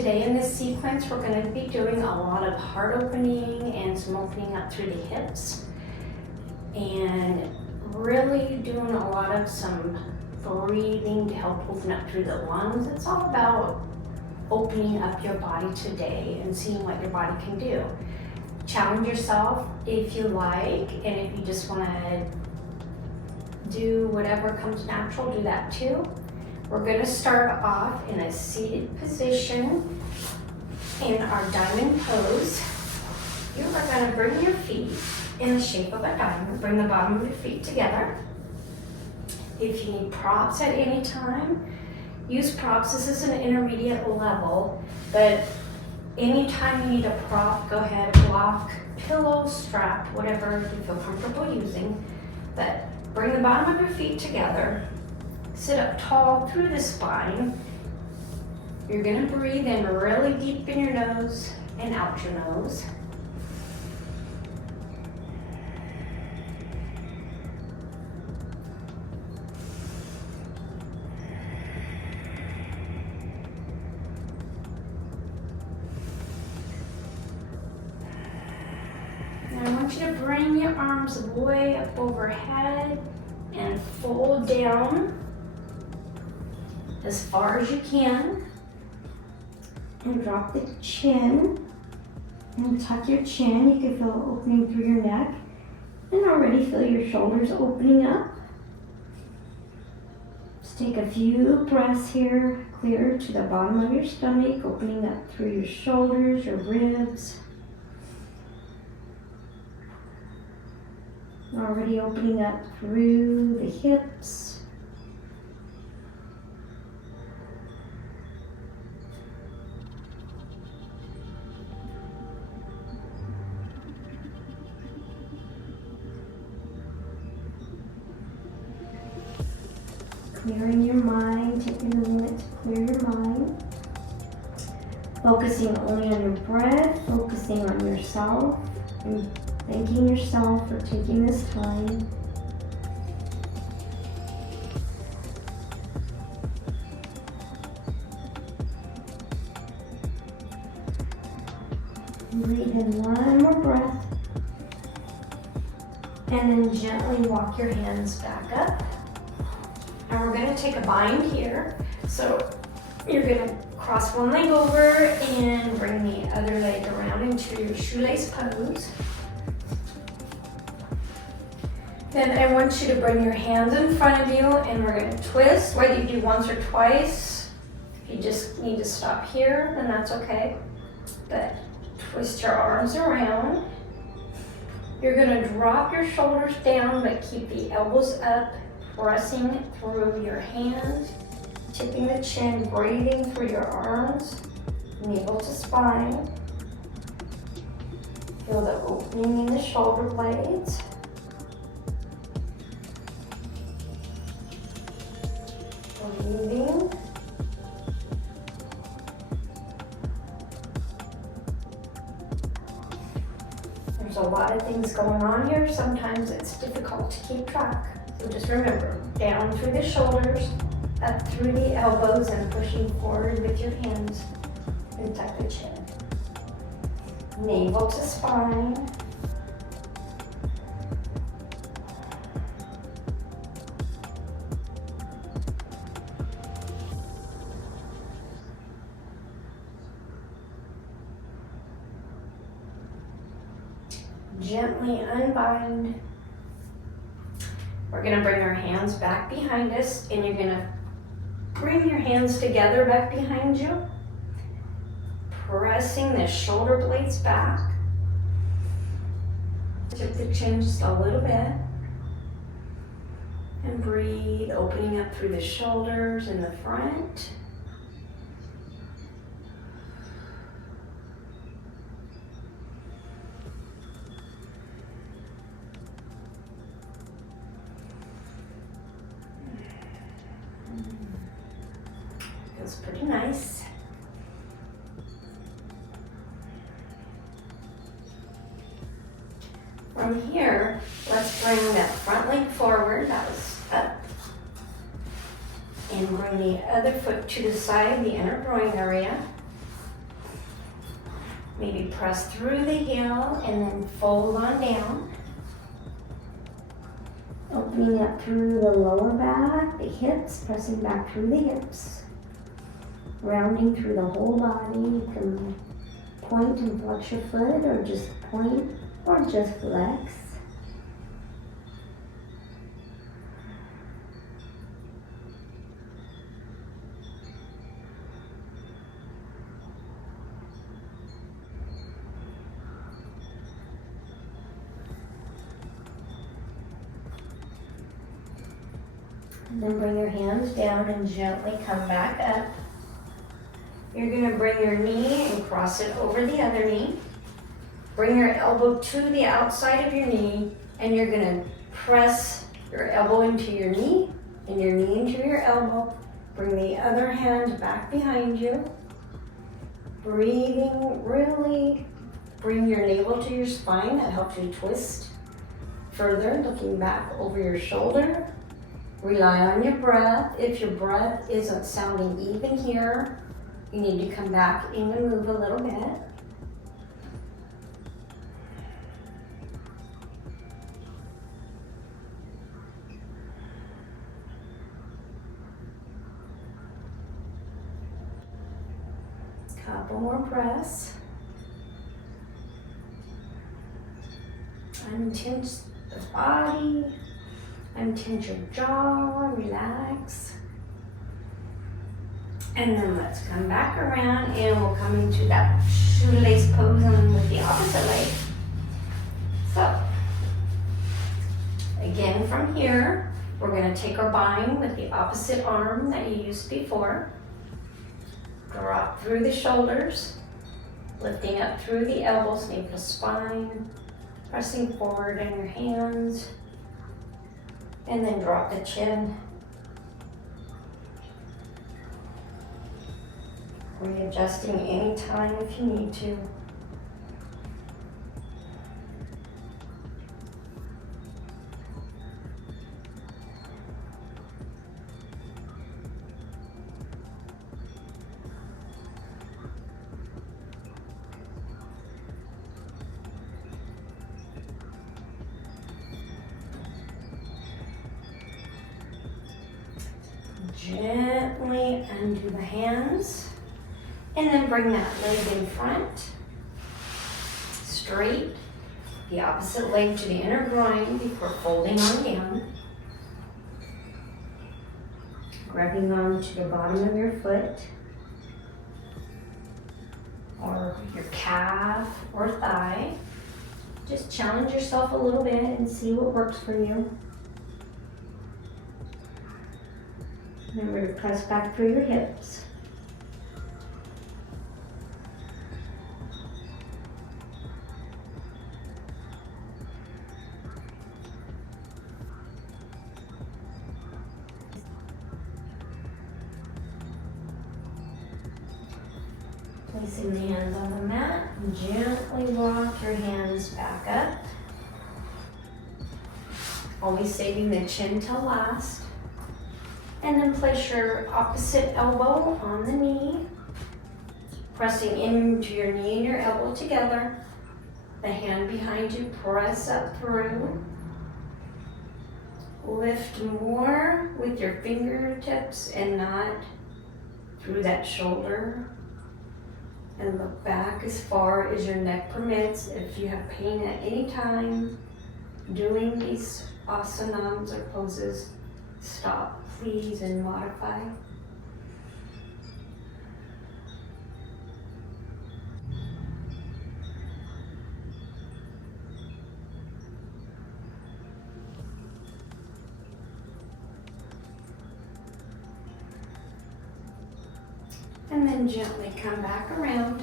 today in this sequence, we're going to be doing a lot of heart opening and some opening up through the hips. And really doing a lot of some breathing to help open up through the lungs. It's all about opening up your body today and seeing what your body can do. Challenge yourself if you like, and if you just want to do whatever comes natural, do that too. We're going to start off in a seated position in our diamond pose. You are going to bring your feet in the shape of a diamond. Bring the bottom of your feet together. If you need props at any time, use props. This is an intermediate level, but anytime you need a prop, go ahead, block, pillow, strap, whatever you feel comfortable using. But bring the bottom of your feet together. Sit up tall through the spine. You're gonna breathe in really deep in your nose and out your nose. Now I want you to bring your arms way up overhead and fold down as far as you can, and drop the chin and tuck your chin. You can feel it opening through your neck and already feel your shoulders opening up. Just take a few breaths here, clear to the bottom of your stomach, opening up through your shoulders, your ribs. Already opening up through the hips. Clearing your mind, taking a minute to clear your mind. Focusing only on your breath, focusing on yourself, and thanking yourself for taking this time. Breathe in one more breath. And then gently walk your hands back up. And we're going to take a bind here. So you're going to cross one leg over and bring the other leg around into your shoelace pose. Then I want you to bring your hands in front of you and we're going to twist, whether you do once or twice. If you just need to stop here, then that's okay. But twist your arms around. You're going to drop your shoulders down, but keep the elbows up, pressing through your hands, tipping the chin, breathing through your arms, navel to spine. Feel the opening in the shoulder blades. Breathing. There's a lot of things going on here. Sometimes it's difficult to keep track. So just remember, down through the shoulders, up through the elbows, and pushing forward with your hands and tuck the chin. Navel to spine. Gently unbind. We're going to bring our hands back behind us, and you're going to bring your hands together back behind you, pressing the shoulder blades back. Tip the chin just a little bit, and breathe, opening up through the shoulders in the front. Feels pretty nice. From here, let's bring that front leg forward, that was up. And bring the other foot to the side, the inner groin area. Maybe press through the heel and then fold on down. Opening up through the lower back, the hips, pressing back through the hips. Rounding through the whole body. You can point and flex your foot, or just point or just flex. And then bring your hands down and gently come back up. You're going to bring your knee and cross it over the other knee. Bring your elbow to the outside of your knee, and you're going to press your elbow into your knee and your knee into your elbow. Bring the other hand back behind you. Breathing, really bring your navel to your spine. That helps you twist further, looking back over your shoulder. Rely on your breath. If your breath isn't sounding even here, you need to come back in and move a little bit. Couple more breaths. Untense the body. Untense your jaw, relax. And then let's come back around and we'll come into that shoelace pose on with the opposite leg. So, again from here, we're going to take our bind with the opposite arm that you used before. Drop through the shoulders, lifting up through the elbows, navel to spine, pressing forward on your hands. And then drop the chin. Readjusting anytime if you need to. Gently undo the hands, and then bring that leg in front, straight, the opposite leg to the inner groin before folding on down. Grabbing on to the bottom of your foot, or your calf or thigh. Just challenge yourself a little bit and see what works for you. Remember to press back through your hips. Placing the hands on the mat, gently walk your hands back up. Always saving the chin till last. And then place your opposite elbow on the knee, pressing into your knee and your elbow together. The hand behind you, press up through. Lift more with your fingertips and not through that shoulder. And look back as far as your neck permits. If you have pain at any time doing these asanas or poses, stop, please, and modify. And then gently come back around.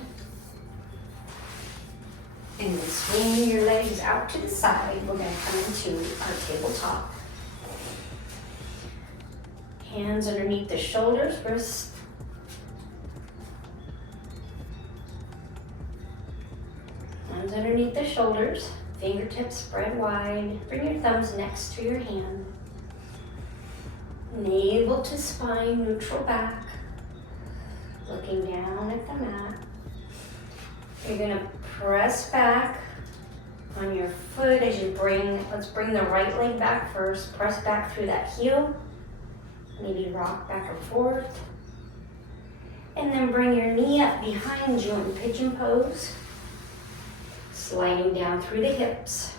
And then swing your legs out to the side. We're going to come into our tabletop. Hands underneath the shoulders, wrists. Hands underneath the shoulders, fingertips spread wide. Bring your thumbs next to your hand. Navel to spine, neutral back. Looking down at the mat. You're gonna press back on your foot as you let's bring the right leg back first. Press back through that heel. Maybe rock back and forth. And then bring your knee up behind you in pigeon pose. Sliding down through the hips.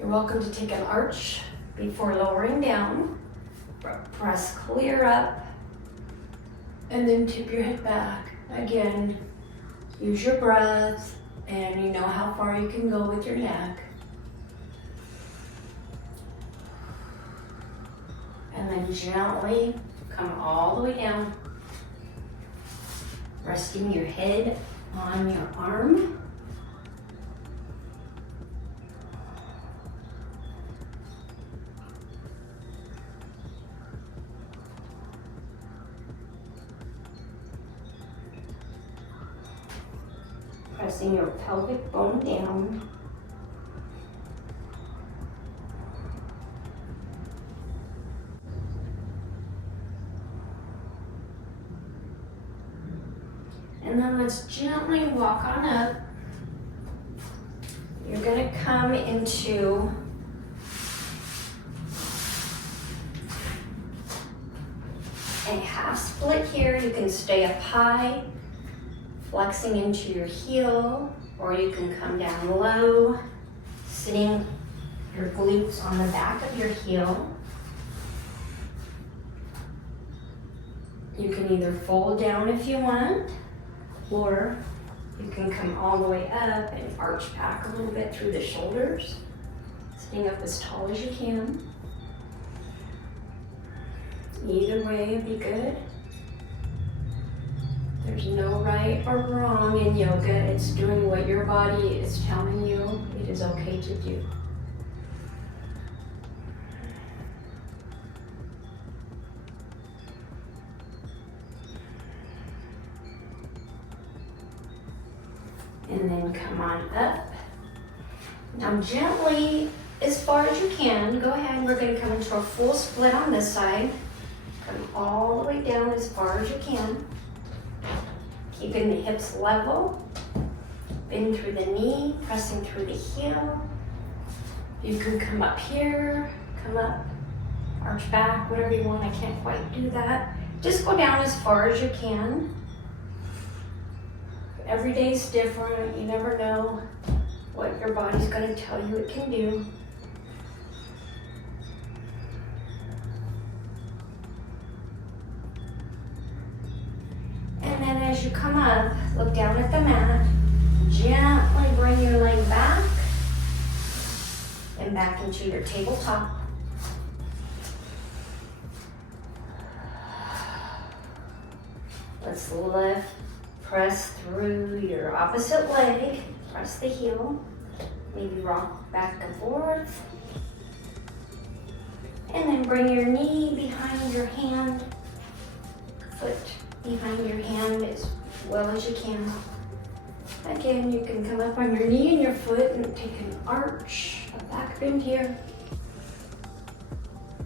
You're welcome to take an arch before lowering down. Press clear up. And then tip your head back. Again, use your breath, and you know how far you can go with your neck. And then gently come all the way down, resting your head on your arm. Pressing your pelvic bone down. And then let's gently walk on up. You're gonna come into a half split here. You can stay up high, flexing into your heel, or you can come down low, sitting your glutes on the back of your heel. You can either fold down if you want, or you can come all the way up and arch back a little bit through the shoulders, sitting up as tall as you can. Either way would be good. There's no right or wrong in yoga. It's doing what your body is telling you it is okay to do. And then come on up. Now gently, as far as you can, go ahead. We're going to come into a full split on this side. Come all the way down as far as you can. Keeping the hips level. Bend through the knee, pressing through the heel. You can come up here, come up, arch back, whatever you want. I can't quite do that. Just go down as far as you can. Every day's different. You never know what your body's going to tell you it can do. And then as you come up, look down at the mat. Gently bring your leg back and back into your tabletop. Let's lift. Press through your opposite leg, press the heel, maybe rock back and forth. And then bring your knee behind your hand, foot behind your hand as well as you can. Again, you can come up on your knee and your foot and take an arch, a back bend here.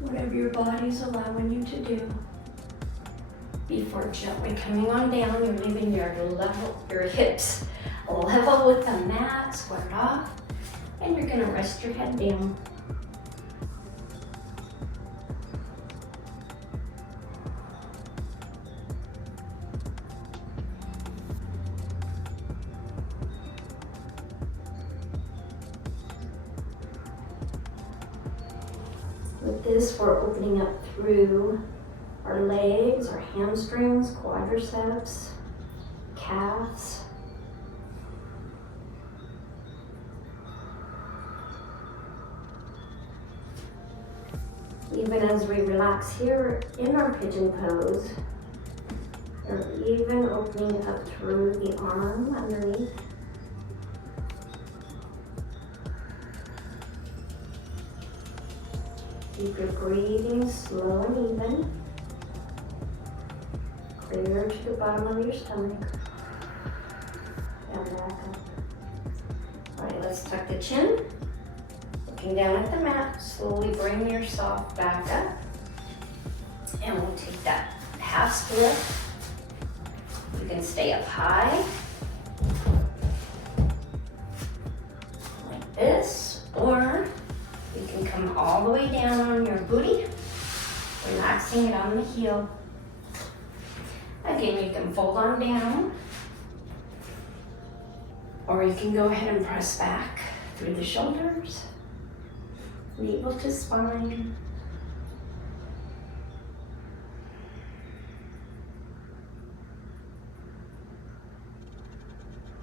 Whatever your body's allowing you to do. Before gently coming on down, you're leaving your hips level with the mat, squared off, and you're gonna rest your head down. With this, we're opening up through our legs, our hamstrings, quadriceps, calves. Even as we relax here in our pigeon pose, we're even opening up through the arm underneath. Keep your breathing slow and even. Clear to the bottom of your stomach. Down, back up. All right, let's tuck the chin. Looking down at the mat, slowly bring yourself back up. And we'll take that half split. You can stay up high Like this, or you can come all the way down on your booty, relaxing it on the heel. Again, you can fold on down, or you can go ahead and press back through the shoulders, navel to spine.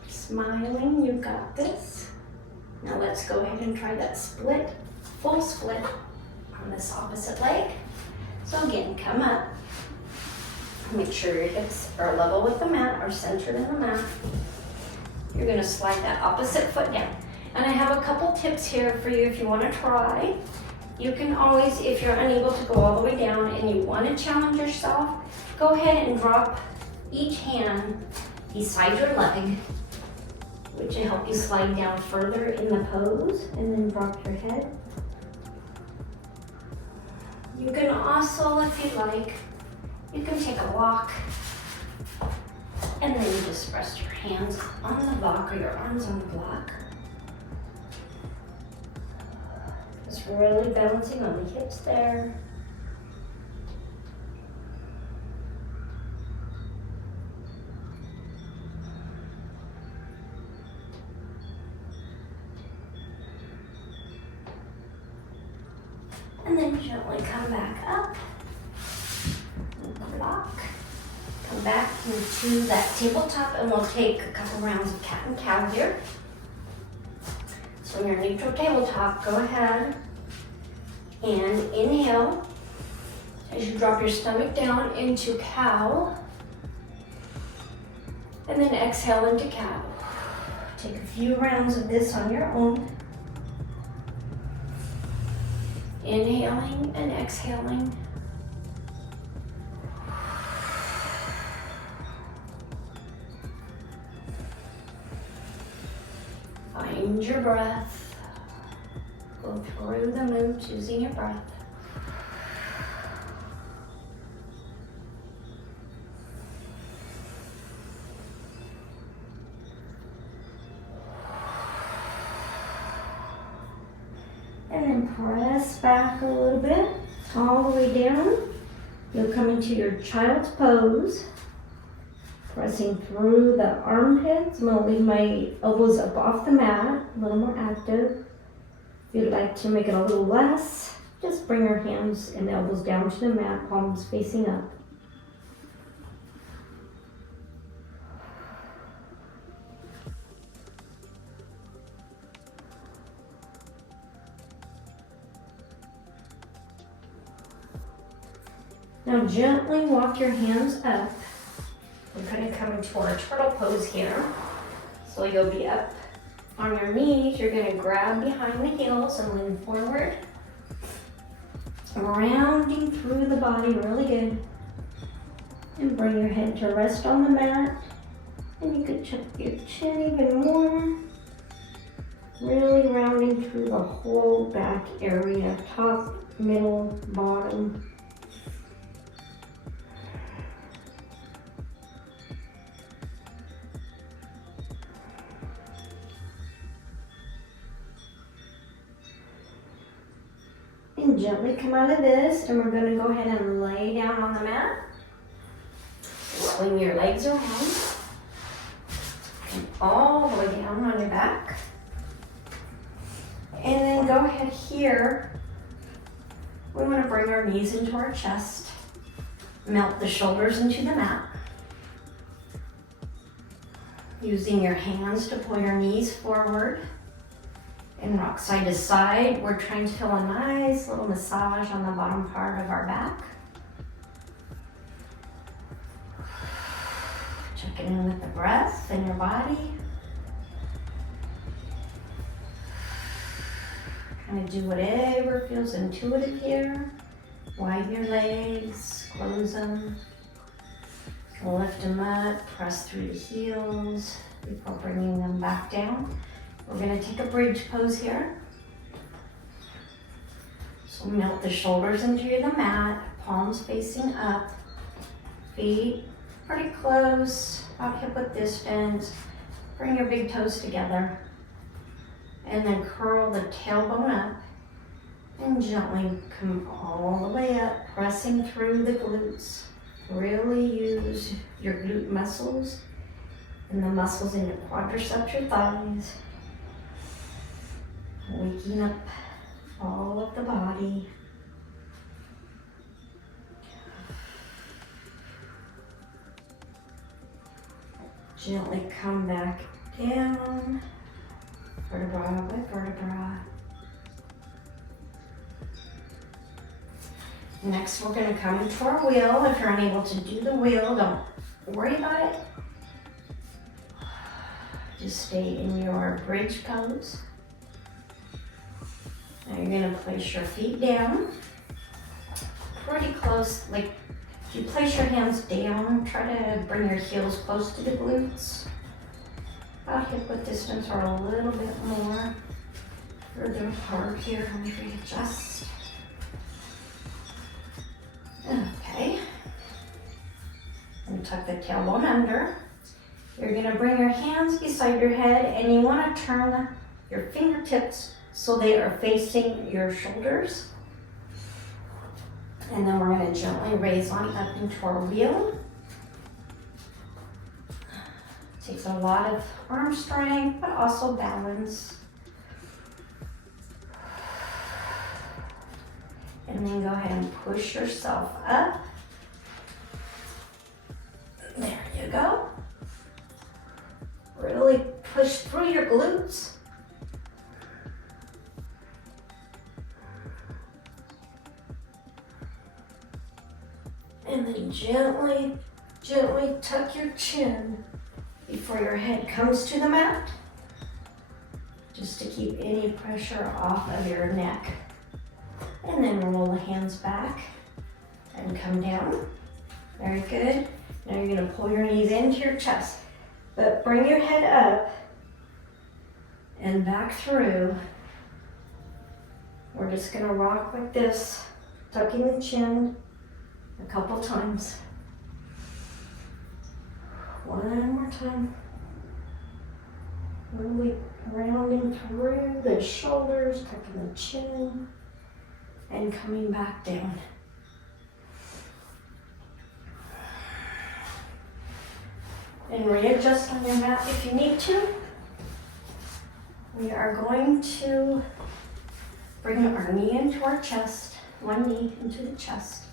Smiling, you got this. Now let's go ahead and try that split, full split on this opposite leg. So again, come up. Make sure your hips are level with the mat or centered in the mat. You're gonna slide that opposite foot down. And I have a couple tips here for you if you wanna try. You can always, if you're unable to go all the way down and you wanna challenge yourself, go ahead and drop each hand beside your leg, which will help you slide down further in the pose, and then drop your head. You can also, if you like, you can take a block, and then you just rest your hands on the block or your arms on the block. Just really balancing on the hips there. And then gently come back up. Block. Come back into that tabletop, and we'll take a couple rounds of cat and cow here. So in your neutral tabletop, go ahead and inhale as you drop your stomach down into cow, and then exhale into cow. Take a few rounds of this on your own. Inhaling and exhaling. Find your breath. Go through the moves using your breath. And then press back a little bit, all the way down. You'll come into your child's pose. Pressing through the armpits. I'm gonna leave my elbows up off the mat, a little more active. If you'd like to make it a little less, just bring your hands and elbows down to the mat, palms facing up. Now gently walk your hands up. We're going to come into our turtle pose here. So you'll be up on your knees. You're going to grab behind the heels and lean forward. Rounding through the body really good. And bring your head to rest on the mat. And you can tuck your chin even more. Really rounding through the whole back area, top, middle, bottom. And gently come out of this, and we're going to go ahead and lay down on the mat. Swing your legs around. And all the way down on your back. And then go ahead here. We want to bring our knees into our chest. Melt the shoulders into the mat. Using your hands to pull your knees forward. And rock side to side. We're trying to feel a nice little massage on the bottom part of our back. Checking in with the breath in your body. Kind of do whatever feels intuitive here. Widen your legs, close them. Lift them up, press through the heels before bringing them back down. We're going to take a bridge pose here. So melt the shoulders into the mat, palms facing up, feet pretty close, about hip width distance. Bring your big toes together. And then curl the tailbone up and gently come all the way up, pressing through the glutes. Really use your glute muscles and the muscles in your quadriceps, your thighs. Waking up all of the body. Gently come back down, vertebra by vertebra. Next, we're going to come into our wheel. If you're unable to do the wheel, don't worry about it. Just stay in your bridge pose. Now you're going to place your feet down, pretty close. Like, if you place your hands down, try to bring your heels close to the glutes. About hip width distance or a little bit more. Further apart here, let me readjust. Okay. And tuck the tailbone under. You're going to bring your hands beside your head and you want to turn your fingertips so they are facing your shoulders. And then we're going to gently raise on up into our wheel. Takes a lot of arm strength, but also balance. And then go ahead and push yourself up. There you go. Really push through your glutes. And then gently, gently tuck your chin before your head comes to the mat. Just to keep any pressure off of your neck. And then roll the hands back and come down. Very good. Now you're going to pull your knees into your chest, but bring your head up and back through. We're just going to rock like this, tucking the chin a couple times. One more time. Really rounding through the shoulders, tucking the chin. And coming back down. And readjust on your mat if you need to. We are going to bring our knee into our chest, one knee into the chest.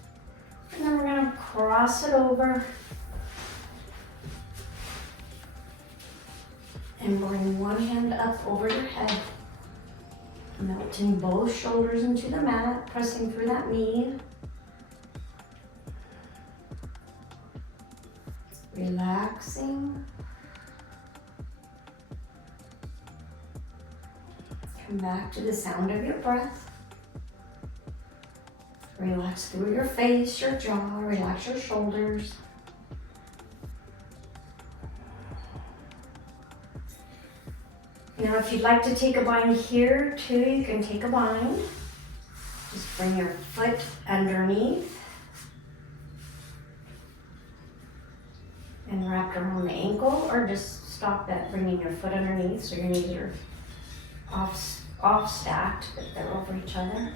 And then we're going to cross it over. And bring one hand up over your head. Melting both shoulders into the mat, pressing through that knee. Relaxing. Come back to the sound of your breath. Relax through your face, your jaw, relax your shoulders. Now, if you'd like to take a bind here too, you can take a bind. Just bring your foot underneath and wrap around the ankle, or just stop at bringing your foot underneath so your knees are off stacked, but they're over each other.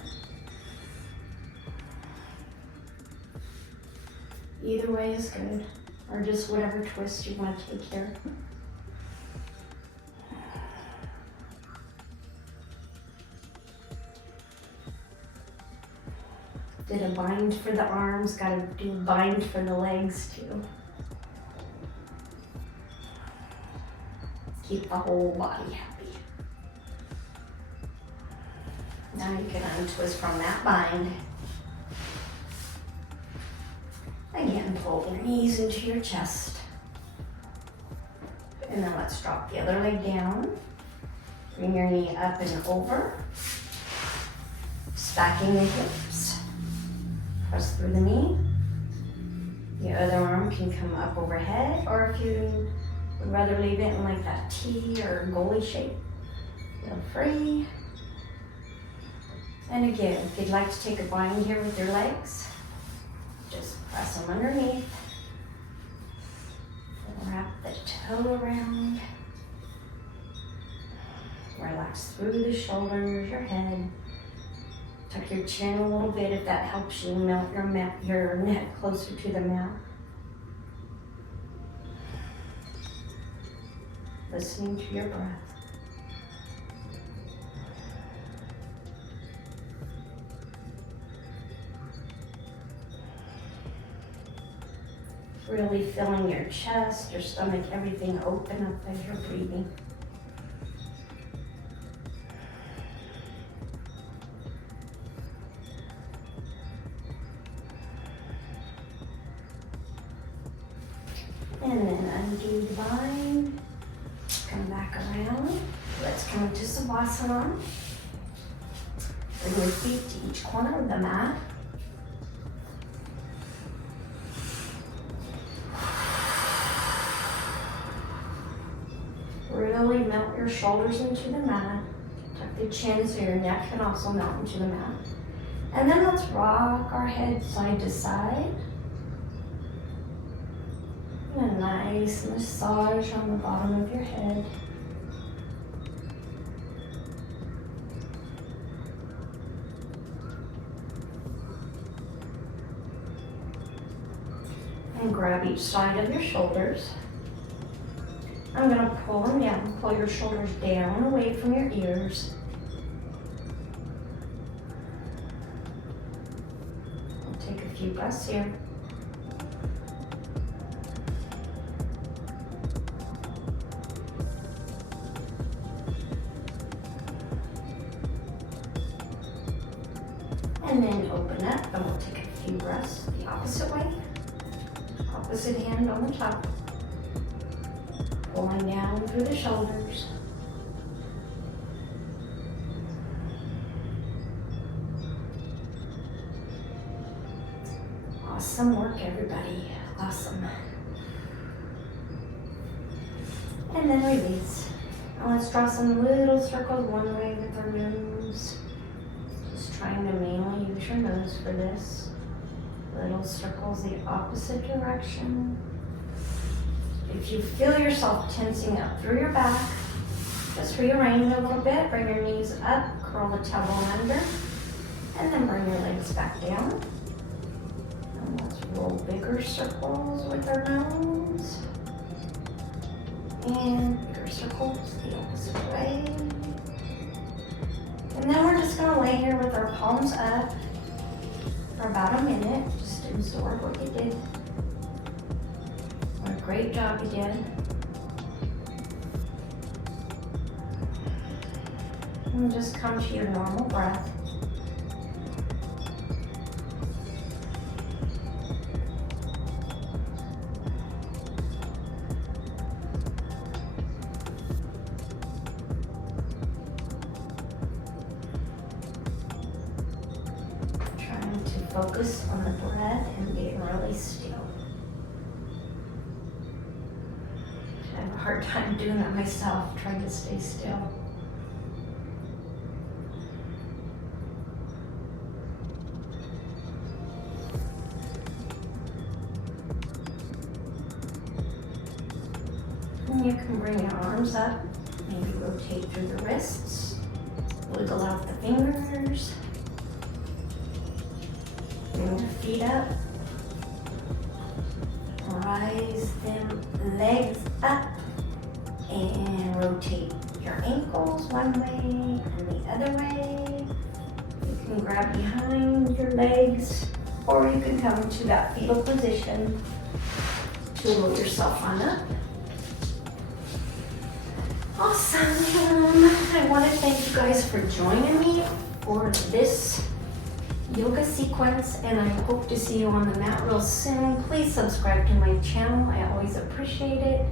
Either way is good, or just whatever twist you want to take here. Did a bind for the arms, gotta do a bind for the legs too. Keep the whole body happy. Now you can untwist from that bind. Again, pull your knees into your chest. And then let's drop the other leg down. Bring your knee up and over. Stacking the hips. Press through the knee. The other arm can come up overhead, or if you would rather leave it in like that T or goalie shape, feel free. And again, if you'd like to take a bind here with your legs, just press them underneath. And wrap the toe around. Relax through the shoulders, your head. Tuck your chin a little bit if that helps you melt your neck closer to the mat. Listening to your breath. Really filling your chest, your stomach, everything open up as you're breathing. And then undo the bind. Come back around. Let's come to Savasana. Bring your feet to each corner of the mat. Really melt your shoulders into the mat. Tuck the chin so your neck can also melt into the mat. And then let's rock our head side to side. And a nice massage on the bottom of your head. And grab each side of your shoulders. I'm going to pull them down. Pull your shoulders down away from your ears. We'll take a few breaths here. And then open up and we'll take a few breaths the opposite way. Opposite hand on the top. Pulling down through the shoulders. Awesome work, everybody. Awesome. And then release. Now let's draw some little circles one way with our nose. Just trying to mainly use your nose for this. Little circles the opposite direction. If you feel yourself tensing up through your back, just rearrange a little bit. Bring your knees up, curl the tailbone under, and then bring your legs back down. And let's roll bigger circles with our nose. And bigger circles the opposite way. And then we're just gonna lay here with our palms up for about a minute. Just absorb what you did. What a great job you did. And just come to your normal breath. Trying to focus on the breath and getting really still. I have a hard time doing that myself, trying to stay still. And you can bring your arms up, maybe rotate through the wrists, wiggle out the fingers, bring your feet up, rise them legs up, and rotate your ankles one way and the other way. You can grab behind your legs, or you can come to that fetal position to roll yourself on up. Awesome. I want to thank you guys for joining me for this yoga sequence, and I hope to see you on the mat real soon. Please subscribe to my channel. I always appreciate it.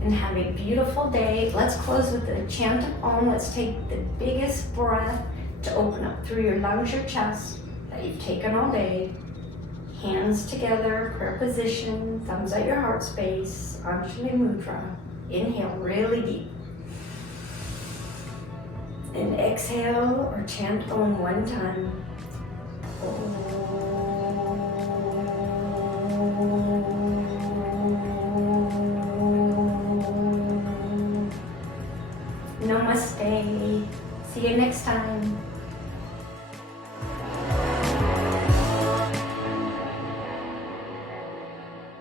And have a beautiful day. Let's close with the chant of Om. Let's take the biggest breath to open up through your lungs, your chest that you've taken all day. Hands together, prayer position, thumbs at your heart space, Anjali Mudra. Inhale really deep. And exhale or chant Om one time. Namaste. Okay, see you next time.